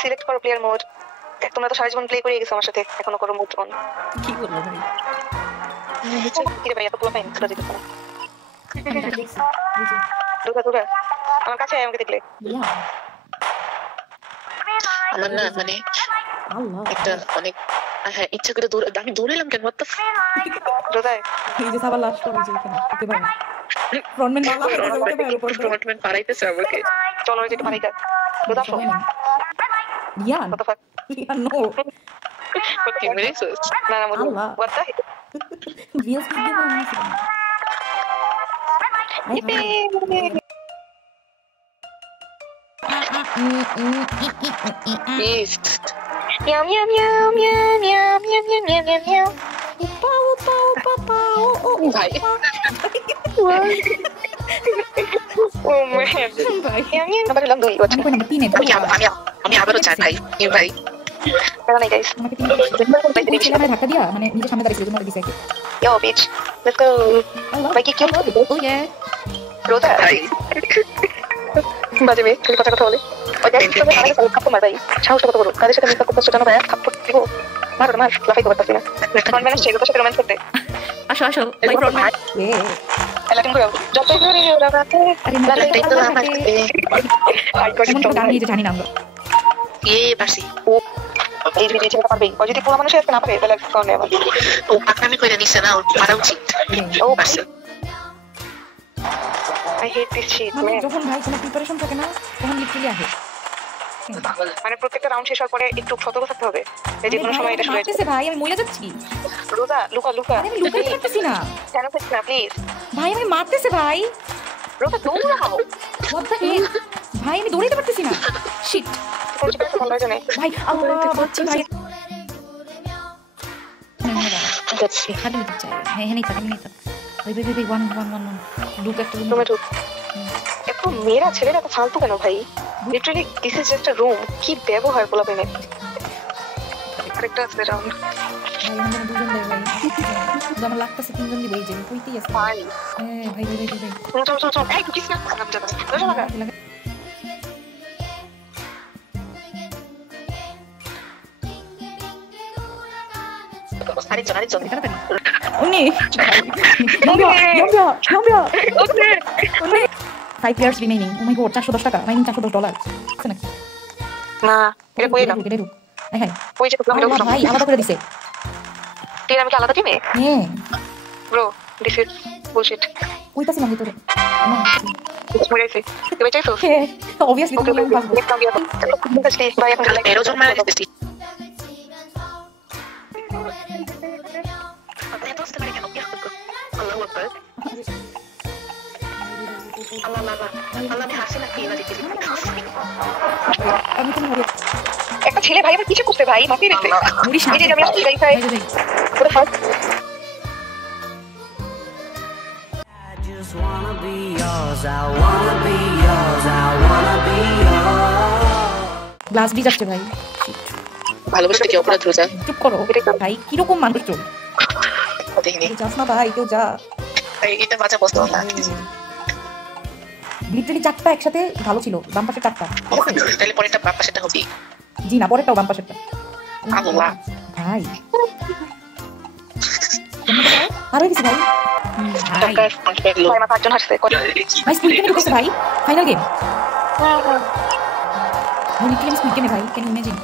Select করো player mode. তোমরা তো সারা জীবন প্লে করে গেছো আমার সাথে, এখনো করো মোড অন। কি বলবো ভাই? কি রে ভাই, এত পুরো ফাইন ছিল যেতে না। দুর্গা দুর্গা আমার কাছে আমাকে দেখলে আমার না মানে একটা অনেক হ্যাঁ ইচ্ছা করে আমি দৌড়ালাম কেন? what the রোজায় এই যে সাবার লাস্ট করে যে এখানে ওকে ভাই ফ্রন্টম্যান বাবা ওকে ভাই উপর ফ্রন্টম্যান পারাইতেছে আমাকে। চলো ওই যে একটু পানিকা রোজা ফো ইয়ান কত ফাক ইয়ান নো কি মেরেছিস? না না মধু আল্লাহ। what the real speed game Meow meow meow meow meow meow meow meow meow meow. ভাই Oh man. Meow meow. Apa dalam dulu? আমি কই নাম্বার 3 এ আমি আবারও চাই ভাই ভাই Kaya na guys. আমাকে 3 ছেলে ধাক্কা দিয়া মানে নিজে সামনে দাঁড়িয়ে তোমার দিছে Yo bitch. Let's go. Bye kick you. O yeah Rosa. ভাই বাজে মেয়ে তুই কথা কথা বলে ওই দেখ তুমি আগে সব খাপ মার ভাই সাহসটা কত বড় কাদের সাথে মেকআপ করতে জানো ভাই খাপ দিব মার মার লাফাই করতে পারছিস না কনভেন্স ছিল তো সাথে রোম্যান্স করতে আসো আসো ভাই ফ্রন্টম্যান এ এলাটিন করে যত করে ওরা রাতে আরে তো আমার হাই করে এমন গান নিয়ে জানি না আমরা পারছি এই ভিডিও ছেড়ে পারবে ও যদি পুরো মানুষ আসতে না পারে তাহলে কোন নেবে ও পাকনামি কইরা নিছে না, ওর মারা উচিত। ও পারছে আই হেট দিস শিট মানে যখন ভাই কোনো প্রিপারেশন থাকে না তখন লিটারালি আসে মানে প্রত্যেকটা রাউন্ড শেষ হওয়ার পরে একটু সতর্ক থাকতে হবে এই যে কোনো সময় এটা শুরু হয়ে যাচ্ছে ভাই আমি মরে যাচ্ছি রোজা লুকা লুকা আরে আমি লুকাইতে পারতেছি না কেন পারছিস না প্লিজ ভাই আমি মারতেছে ভাই রোজা দৌড়াও হোয়াট দ্য হেল ভাই আমি দৌড়াইতে পারতেছি না শিট কোন কিছু বন্ধ হয়ে যায় ভাই আল্লাহ বাচ্চা ভাই যাচ্ছি। হাতে দিতে চাই হ্যাঁ হ্যাঁ নেই থাক ভাই ভাই ভাই ওয়ান লুক একটা তুমি ঢুক এত মেয়েরা ছেলেরা এত ফালতু কেন ভাই literally this is just a room কি ব্যবহার বলা পেনে আরেকটা আছে রাউন্ড ভাই আমরা দুজন দেয় ভাই আমার লাগতেছে তিনজন দিবে এই যে কইতেই আছে ভাই হ্যাঁ ভাই ভাই ভাই ভাই চল এই কিছু না নাম দাদা রোজা লাগা আরেকজন তাড়াতাড়ি উনি number 5 players remaining oh my god 410 টাকা I mean $410 আছে নাকি না এটা কই না এটা ঢুক এই হ্যাঁ ওই যে প্রবলেম আল্লাহ ভাই আলাদা করে দিছে তুই আমি কি আলাদা টিমে হ্যাঁ ব্রো দিস ইজ বুলশিট কইতাছি না ভিতরে মরে গেছে তুমি চাইছো হ্যাঁ obviously তুমি আমি পাস দেখতাম গিয়ে বুঝলি ভাই এখন লাইক এরোজন মারা দিতেছি। আপনি এত আসতে পারে কেন? আল্লাহু আকবার। আল্লাহ আল্লাহ আল্লাহ আমি হাসি না কি না দেখতে আমি তুমি হবে একটা ছেলে ভাই আমার কিছু করতে ভাই মাফি দিতে মুড়িস না এই যে আমি আসছি গাইস ভাই পুরো first Just wanna be yours, I wanna be yours, I wanna be yours. Glass দিয়ে যাচ্ছে ভাই ভালোবাসতে কি অপরাধ রোজা? চুপ করো ভাই কি রকম মানুষ চল দেখিনি যাস না ভাই কেউ যা এটা বাঁচা বসতো না। লিটারালি চারটা একসাথে ভালো ছিল বাম পাশে চারটা তাহলে পরেরটা বাপ পাশেটা হবে। জি না পরেরটাও বাম পাশেরটা আল্লাহ ভাই আরে দিছি ভাই টাকার ফান্ড লো ভাই আমার পাঁচজন হাসছে ভাই স্কুল গেমে ঢুকেছে ভাই ফাইনাল গেম ভাই লিটারালি স্কুল গেমে ভাই can imagine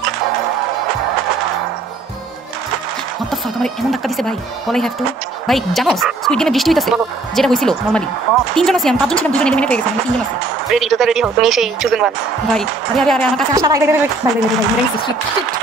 what the fuck আমার এমন ধাক্কা দিছে ভাই অল আই হ্যাভ টু ভাই জানো স্কুল গেমে বৃষ্টি হইতাছে যেটা হইছিল নরমালি তিনজন আছি আমি পাঁচজন ছিলাম দুজন এলিমিনেট হয়ে গেছে আমি তিনজন আছি রেডি তো রেডি হও তুমি সেই চুজেন ওয়ান ভাই আরে আরে আরে আমার কাছে আসা ভাই ভাই ভাই ভাই ভাই ভাই ভাই ভাই